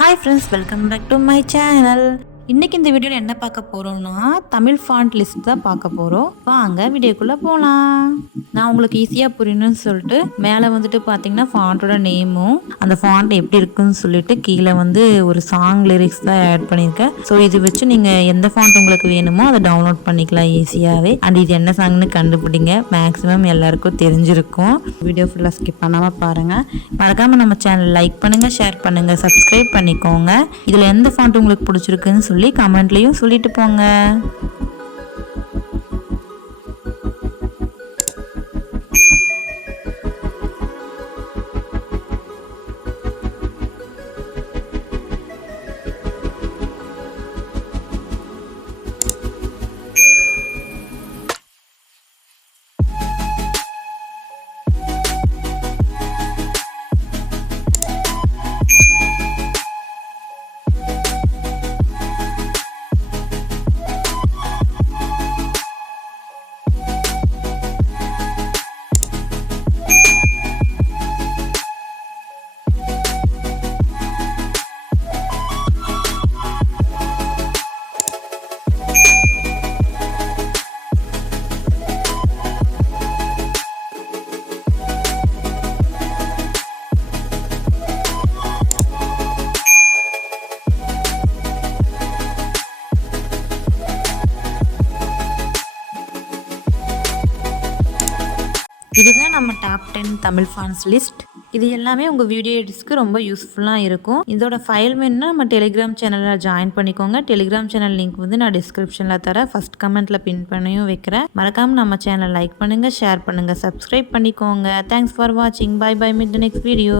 Hi friends, welcome back to my channel. இன்னைக்கு இந்த வீடியோவில் என்ன பார்க்க போகிறோம்னா தமிழ் ஃபாண்ட் லிஸ்ட் தான் பார்க்க போகிறோம். வாங்க வீடியோக்குள்ளே போகலாம். நான் உங்களுக்கு ஈஸியாக புரியணும்னு சொல்லிட்டு மேலே வந்துட்டு பார்த்தீங்கன்னா ஃபாண்ட்டோட நேமும் அந்த ஃபாண்ட் எப்படி இருக்குன்னு சொல்லிட்டு கீழே வந்து ஒரு சாங் லிரிக்ஸ் தான் ஆட் பண்ணியிருக்கேன். ஸோ இது வச்சு நீங்கள் எந்த ஃபாண்ட் உங்களுக்கு வேணுமோ அதை டவுன்லோட் பண்ணிக்கலாம் ஈஸியாகவே. அண்ட் இது என்ன சாங்னு கண்டுபிடிங்க. மேக்ஸிமம் எல்லாருக்கும் தெரிஞ்சிருக்கும். வீடியோ ஃபுல்லாக ஸ்கிப் பண்ணாமல் பாருங்கள். மறக்காமல் நம்ம சேனல் லைக் பண்ணுங்கள், ஷேர் பண்ணுங்கள், சப்ஸ்கிரைப் பண்ணிக்கோங்க. இதில் எந்த ஃபாண்ட் உங்களுக்கு பிடிச்சிருக்குன்னு சொல்லி கமெண்ட்லயும் சொல்லிட்டு போங்க. இதுதான் நம்ம டாப் 10 தமிழ் ஃபாண்ட்ஸ் லிஸ்ட். இது எல்லாமே உங்கள் வீடியோ எடிட்ஸ்க்கு ரொம்ப யூஸ்ஃபுல்லாக இருக்கும். இதோட ஃபைல் வேணுன்னா நம்ம டெலிகிராம் சேனலில் ஜாயின் பண்ணிக்கோங்க. டெலிகிராம் சேனல் லிங்க் வந்து நான் டிஸ்கிரிப்ஷனில் தரேன். ஃபஸ்ட் கமெண்ட்டில் பின் பண்ணியும் வைக்கிறேன். மறக்காமல் நம்ம சேனல் லைக் பண்ணுங்கள், ஷேர் பண்ணுங்கள், சப்ஸ்கிரைப் பண்ணிக்கோங்க. தேங்க்ஸ் ஃபார் வாட்சிங். Bye bye. Meet the next video.